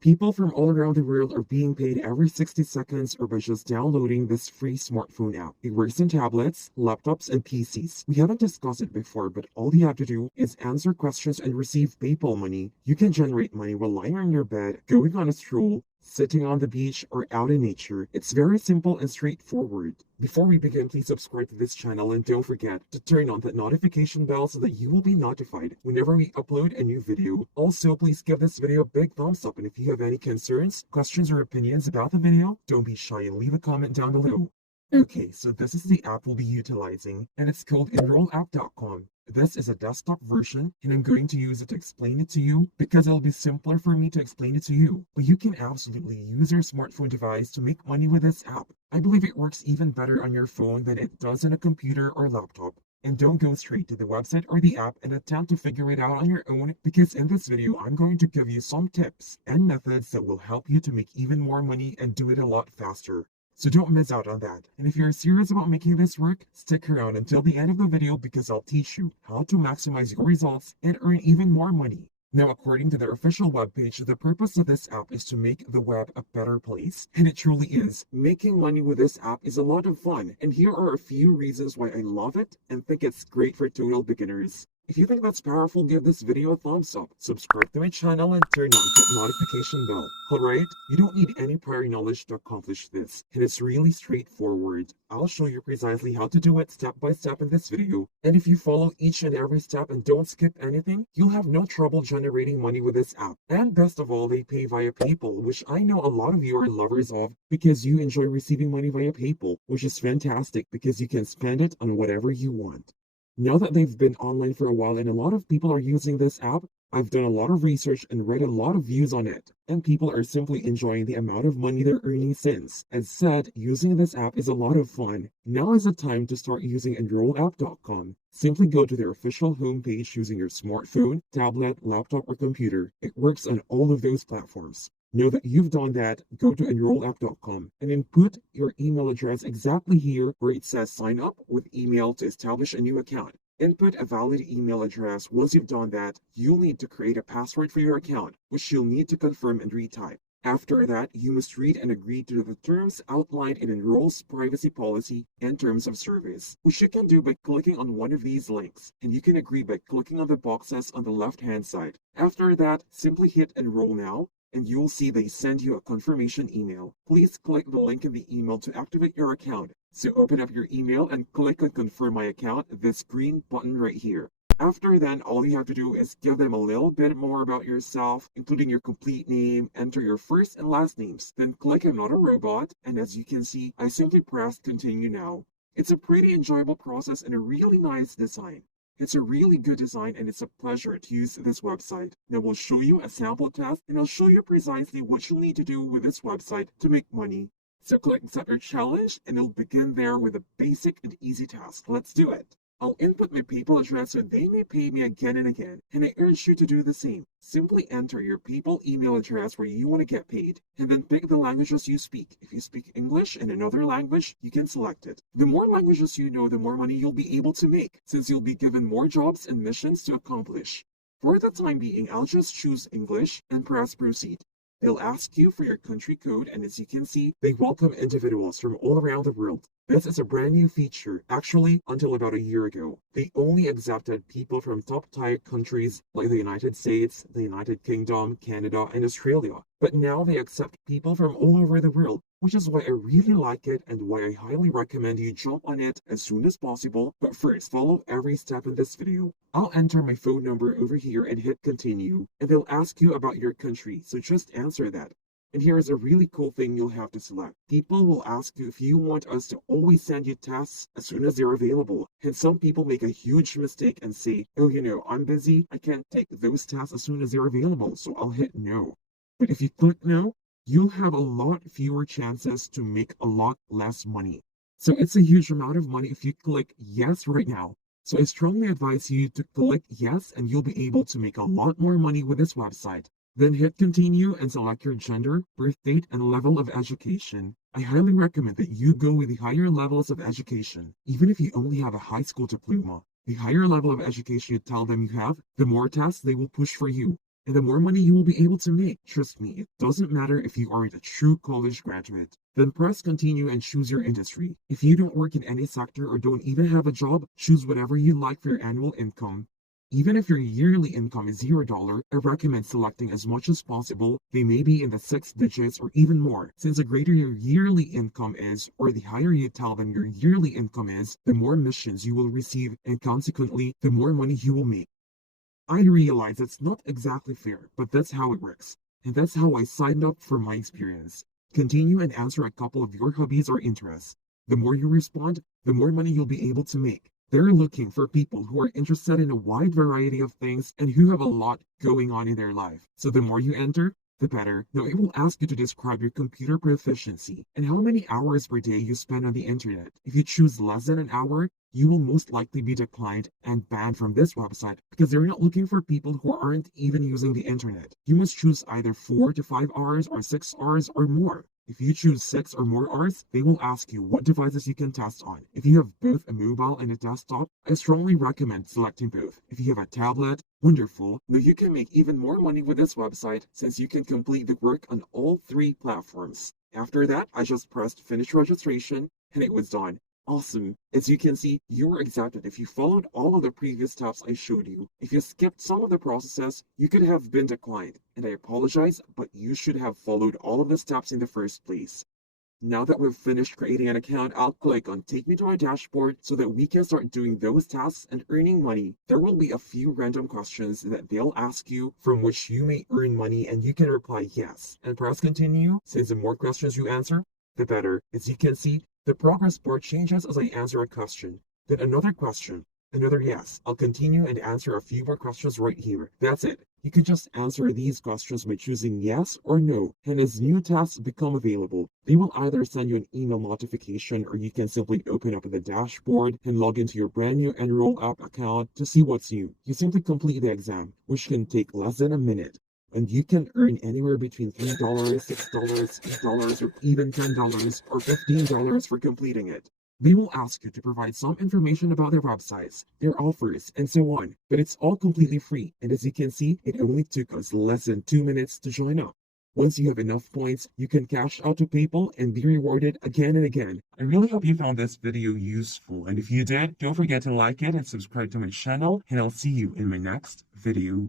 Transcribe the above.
People from all around the world are being paid every 60 seconds or by just downloading this free smartphone app. It works on tablets, laptops, and PCs. We haven't discussed it before, but all you have to do is answer questions and receive PayPal money. You can generate money while lying on your bed, going on a stroll, sitting on the beach, or out in nature. It's very simple and straightforward. Before we begin, please subscribe to this channel and don't forget to turn on that notification bell so that you will be notified whenever we upload a new video. Also, please give this video a big thumbs up, and if you have any concerns, questions, or opinions about the video, don't be shy and leave a comment down below. Okay, so this is the app we'll be utilizing, and it's called enrollapp.com. This is a desktop version, and I'm going to use it to explain it to you because it'll be simpler for me to explain it to you. But you can absolutely use your smartphone device to make money with this app. I believe it works even better on your phone than it does on a computer or laptop. And don't go straight to the website or the app and attempt to figure it out on your own, because in this video I'm going to give you some tips and methods that will help you to make even more money and do it a lot faster. So don't miss out on that. And if you're serious about making this work, stick around until the end of the video because I'll teach you how to maximize your results and earn even more money. Now, according to their official webpage, the purpose of this app is to make the web a better place. And it truly is. Making money with this app is a lot of fun. And here are a few reasons why I love it and think it's great for total beginners. If you think that's powerful, give this video a thumbs up, subscribe to my channel, and turn on the notification bell. Alright? You don't need any prior knowledge to accomplish this, and it's really straightforward. I'll show you precisely how to do it step by step in this video, and if you follow each and every step and don't skip anything, you'll have no trouble generating money with this app. And best of all, they pay via PayPal, which I know a lot of you are lovers of because you enjoy receiving money via PayPal, which is fantastic because you can spend it on whatever you want. Now that they've been online for a while and a lot of people are using this app, I've done a lot of research and read a lot of views on it, and people are simply enjoying the amount of money they're earning since. As said, using this app is a lot of fun. Now is the time to start using enrollapp.com. Simply go to their official homepage using your smartphone, tablet, laptop, or computer. It works on all of those platforms. Now that you've done that, go to enrollapp.com and input your email address exactly here where it says sign up with email to establish a new account. Input a valid email address. Once you've done that, you'll need to create a password for your account, which you'll need to confirm and retype. After that, you must read and agree to the terms outlined in Enroll's privacy policy and terms of service, which you can do by clicking on one of these links, and you can agree by clicking on the boxes on the left-hand side. After that, simply hit Enroll Now, and you'll see they send you a confirmation email. Please click the link in the email to activate your account. So open up your email and click on Confirm My Account, this green button right here. After then, all you have to do is give them a little bit more about yourself, including your complete name, enter your first and last names. Then click I'm not a robot, and as you can see, I simply pressed Continue Now. It's a pretty enjoyable process and a really nice design. It's a really good design and it's a pleasure to use this website. Now we'll show you a sample test and I'll show you precisely what you'll need to do with this website to make money. So click Set Your Challenge and it'll begin there with a basic and easy task. Let's do it. I'll input my PayPal address so they may pay me again and again, and I urge you to do the same. Simply enter your PayPal email address where you want to get paid, and then pick the languages you speak. If you speak English and another language, you can select it. The more languages you know, the more money you'll be able to make, since you'll be given more jobs and missions to accomplish. For the time being, I'll just choose English and press Proceed. They'll ask you for your country code, and as you can see, they welcome individuals from all around the world. This is a brand new feature. Actually, until about a year ago, they only accepted people from top-tier countries like the United States, the United Kingdom, Canada, and Australia. But now they accept people from all over the world, which is why I really like it and why I highly recommend you jump on it as soon as possible. But first, follow every step in this video. I'll enter my phone number over here and hit continue, and they'll ask you about your country, so just answer that. And here is a really cool thing you'll have to select. People will ask you if you want us to always send you tests as soon as they're available. And some people make a huge mistake and say, oh, I'm busy. I can't take those tests as soon as they're available, so I'll hit no. But if you click no, you'll have a lot fewer chances to make a lot less money. So it's a huge amount of money if you click yes right now. So I strongly advise you to click yes and you'll be able to make a lot more money with this website. Then hit continue and select your gender, birth date, and level of education. I highly recommend that you go with the higher levels of education, even if you only have a high school diploma. The higher level of education you tell them you have, the more tasks they will push for you. and the more money you will be able to make. Trust me, it doesn't matter if you aren't a true college graduate. Then press continue and choose your industry. If you don't work in any sector or don't even have a job, choose whatever you like for your annual income. Even if your yearly income is $0, I recommend selecting as much as possible. They may be in the 6 digits or even more, since the greater your yearly income is, or the higher you tell them your yearly income is, the more missions you will receive, and consequently, the more money you will make. I realize it's not exactly fair, but that's how it works. And that's how I signed up for my experience. Continue and answer a couple of your hobbies or interests. The more you respond, the more money you'll be able to make. They're looking for people who are interested in a wide variety of things and who have a lot going on in their life. So the more you enter, the better. Now it will ask you to describe your computer proficiency and how many hours per day you spend on the internet. If you choose less than an hour, you will most likely be declined and banned from this website because they're not looking for people who aren't even using the internet. You must choose either 4 to 5 hours or 6 hours or more. If you choose 6 or more hours, they will ask you what devices you can test on. If you have both a mobile and a desktop, I strongly recommend selecting both. If you have a tablet, wonderful. Now you can make even more money with this website since you can complete the work on all 3 platforms. After that, I just pressed finish registration and it was done. Awesome. As you can see, you were accepted if you followed all of the previous steps I showed you. If you skipped some of the processes, you could have been declined. And I apologize, but you should have followed all of the steps in the first place. Now that we've finished creating an account, I'll click on Take Me to my dashboard so that we can start doing those tasks and earning money. There will be a few random questions that they'll ask you from which you may earn money and you can reply yes. And press continue, since the more questions you answer, the better. As you can see, the progress bar changes as I answer a question. Then another question. Another yes. I'll continue and answer a few more questions right here. That's it. You can just answer these questions by choosing yes or no. And as new tasks become available, they will either send you an email notification or you can simply open up the dashboard and log into your brand new Enroll app account to see what's new. You simply complete the exam, which can take less than a minute. And you can earn anywhere between $3, $6, $8, or even $10 or $15 for completing it. They will ask you to provide some information about their websites, their offers, and so on, but it's all completely free, and as you can see, it only took us less than 2 minutes to join up. Once you have enough points, you can cash out to PayPal and be rewarded again and again. I really hope you found this video useful, and if you did, don't forget to like it and subscribe to my channel, and I'll see you in my next video.